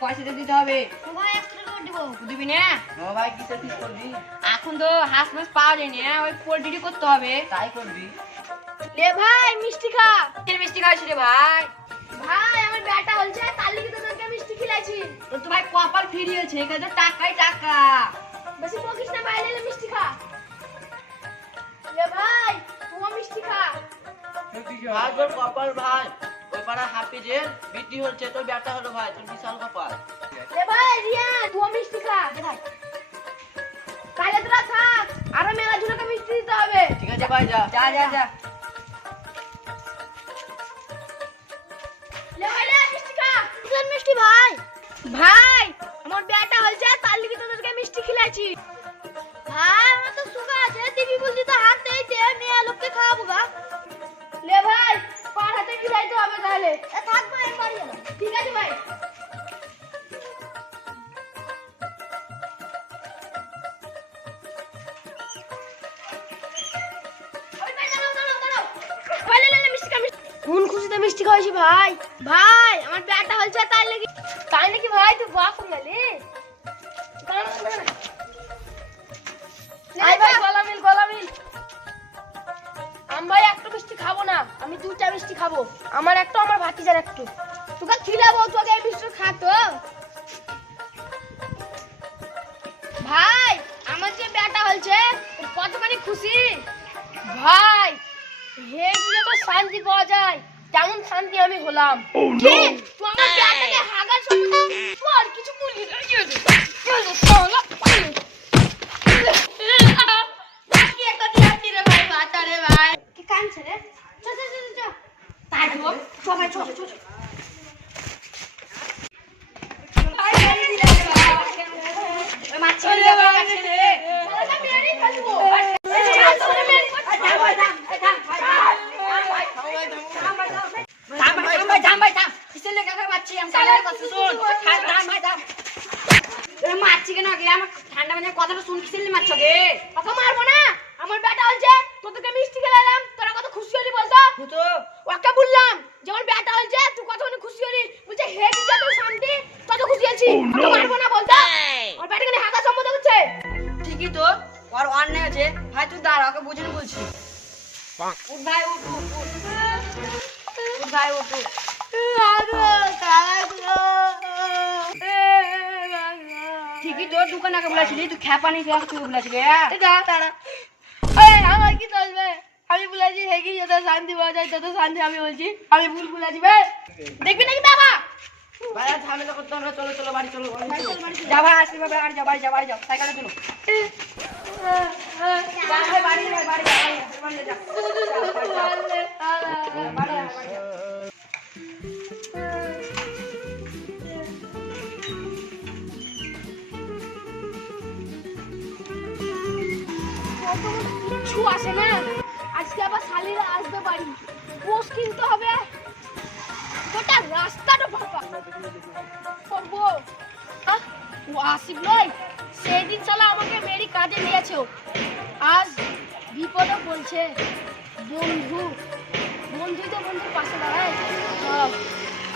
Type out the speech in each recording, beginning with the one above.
পয়সা তো দিতে হবে। ভাই 100 টাকা করে দিব। দিবি না? ও ভাই কিসের ফিস করবি? এখন তো হাঁস মাছ পাওয়া যায় না, ওই পোল্ট্রি করতে হবে। তাই করবি? লে ভাই মিষ্টি খা। কি মিষ্টি খাইছি রে ভাই? ভাই আমার বেটা হলছে তার লাগি তোদেরকে মিষ্টি খিলাইছি। তোর তো ভাই কপাল ফিরিয়েছে, এখানে তো টাকাই টাকা। বেশি বকিস না ভাই, লে মিষ্টি খা। লে ভাই তুই মিষ্টি খা। ভাই তোর কপাল ভাই, ওই পাড়া হাফিজের বিটি হচ্ছে, তোর ব্যাটা হলো ভাই, তোর বিশাল কপাল। লে ভাই রিয়া তুই মিষ্টি খা। দে ভাই কালে তোরা থাক, আরো মেলা জনকে মিষ্টি দিতে হবে। ঠিক আছে ভাই, যা যা যা যা। লে ভাই লে মিষ্টি খা। কিসের মিষ্টি ভাই? ভাই আমার বেটা হলছে তার লাগি তোদেরকে মিষ্টি খিলাইছি। ভাই আমার তো সুগার আছে, টিভি বলছি তো হাত দেই দে, মেয়ে লোককে খাওয়াবো গা। লে ভাই পার হাতে খিলাইতে হবে তাহলে। এ থাক ভাই পারি না। ঠিক আছে ভাই। কোন খুশিতে মিষ্টি খাওয়াইছি ভাই? ভাই আমার বেটা হলছে তাই লাগি। তাই নাকি ভাই? তুই বাপ গেলি? আই ভাই গোলামিল গোলামিল। আমি ভাই একটা মিষ্টি খাবো না, আমি দুটা মিষ্টি খাবো। আমার একটা, আমার ভাতিজার একটু। তোকে খিলাবো, তোকে এই মিষ্টি খাতো। ভাই আমার যে বেটা হলছে কতখানি খুশি ভাই। হে গিয়ে তো শান্তি পাওয়া যায়, তেমন শান্তি আমি হলাম। কি? তুই আমার বেটাকে হাগার সময় তুই আর কিছু বললি না? কি হলো? কি হলো? শালা কি একটা দিয়াছি রে ভাই, বাতা রে ভাই। কি কাঁদছে রে? চ চ চ চ। তাই তো সবাই চ চ চ। ভাই মেরে দিলে রে ভাই। ওই মাছি রে ভাই আছে রে। ওটা মেরেই ফেলবো। কিসের লেগে খাবার মাছি? আমি কালারে কথা শুন। থাম ভাই থাম। এ মাছি কেন গেলে? আমার ঠান্ডা মানে কথাটা শুন, কিসের লেগে মারছো গে? ওকে মারবো না, আমার বেটা হলছে, তোদেরকে মিষ্টি খেলালাম, তোরা কত খুশি হলি বলতো? তো ওকে বললাম যে আমার বেটা হলছে, তুই কতখানি খুশি হলি? বলছে হে কি যত শান্তি তত খুশি আছি। ওকে মারবো না বলতো? আমার বেটা কেন হাগা সম্বন্ধ হচ্ছে? ঠিকই তো, ওর অন্যায় আছে। ভাই তুই দাঁড়া, ওকে বুঝিয়ে বলছি। উঠ ভাই উঠ উঠ উঠ। উঠ ভাই উঠ উঠ। ঠিকই তো, দোকান আগে বলেছিলি তুই খেপানি খেয়ে তুই বলেছিলি। আমার কি চলবে? আমি বলেছি হেগি যত শান্তি পাওয়া যায় তত শান্তি। আমি বলছি আমি ভুল বলেছি ভাই, দেখবি নাকি বাবা? ভাই আর ঝামেলা করতে হবে না, চলো চলো বাড়ি চলো। যা ভাই, আসবি ভাই, বাড়ি যাও বাড়ি যাও বাড়ি যাও, সাইকেলে চলো। যা ভাই বাড়ি যা, বাড়ি যা, বাড়ি যা, বাড়ি যা। কিচ্ছু আসে না, আজকে আবার শালিরা আসবে বাড়ি, পোষ কিনতে হবে, গোটা রাস্তাটা ফাঁকা করবো। ও আসিফ নয়, সেদিন শালা আমাকে মেরি কাজে নিয়েছে, আজ বিপদে বলছে। বন্ধু বন্ধুই তো বন্ধুর পাশে দাঁড়ায়,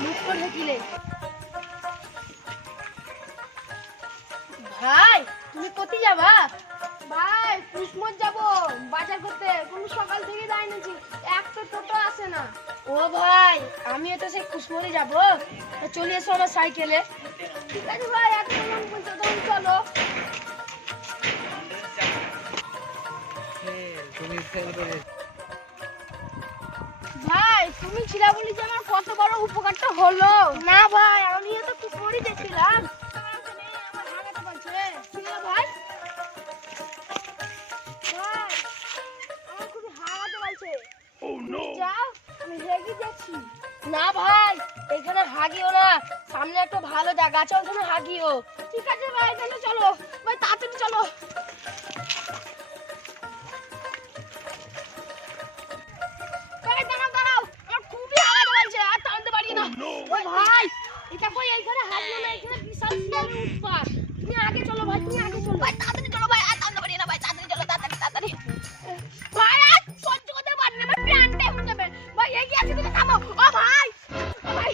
মুখ করে ঢেকিলে। ভাই তুমি কোথায় যাবা? ভাই কুসমত যাব বাজার করতে, কোন সকাল থেকে যাই নাকি, একটা টোটো আসে না। ও ভাই আমিও তো সেই কুসমরে যাব, চলে এসো আমার সাইকেলে। ঠিক আছে ভাই, এখন বলছো তখন চলো। ভাই তুমি ছিলা বলি যে আমার কত বড় উপকারটা হলো। না ভাই আমিও তো কুসমরি দেখছিলাম, আমার হাগাতে বলছে। ঠিক আছে ভাই, আমার খুবই হাগাতে বলছে। যাও আমি হেগে যাচ্ছি। না ভাই এখানে হাগিও না, সামনে একটা ভালো জায়গা আছে, ওখানে হাগিও। ঠিক আছে ভাই তাহলে চলো ভাই, তাড়াতাড়ি চলো। ভাই দাঁড়াও দাঁড়াও, আমার খুবই হাগাতে বলছে, আর টানতে পারি না। ও ভাই এটা কই এইখানে হাগলো না, এখানে বিশাল শিয়ালের উৎপাত। তুমি আগে চলো ভাই, তুমি আগে চলো ভাই, তাড়াতাড়ি চলো ভাই, আর টানতে পারি না ভাই, তাড়াতাড়ি চলো, তাড়াতাড়ি তাড়াতাড়ি। ভাই আর সহ্য করতে পারি না ভাই, প্যান্টে হয়ে যাবে ভাই, এগিয়ে আসি তুমি থামো। ও ভাই, ও ভাই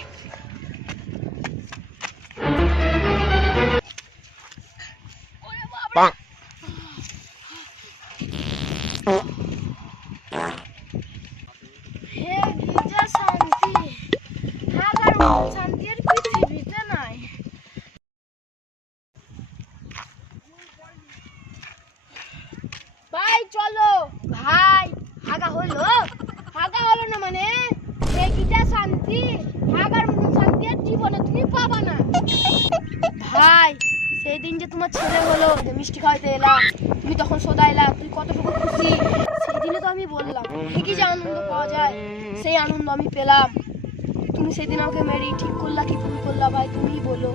হলো না মানে এইটা শান্তি, হাগার মতো শান্তি আর জীবনে তুমি পাবা না। ভাই সেই দিন যে তোমার ছেলে হলো, যে মিষ্টি খাওয়াইতে এলা, তুমি তখন শোধাইলা তুই কতটুকু খুশি, সেই দিনে তো আমি বললাম ঠিকই যে আনন্দ পাওয়া যায়, সেই আনন্দ আমি পেলাম। তুমি সেদিন আমাকে মেরি ঠিক করলা কি ভুল করলা ভাই তুমিই বলো।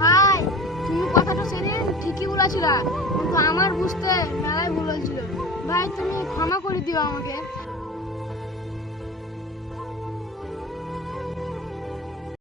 ভাই তুমি কথাটা সেদিন ঠিকই বলেছিলা, কিন্তু আমার বুঝতে মেলায় ভুল হয়েছিল। ভাই তুমি ক্ষমা করে দিও আমাকে।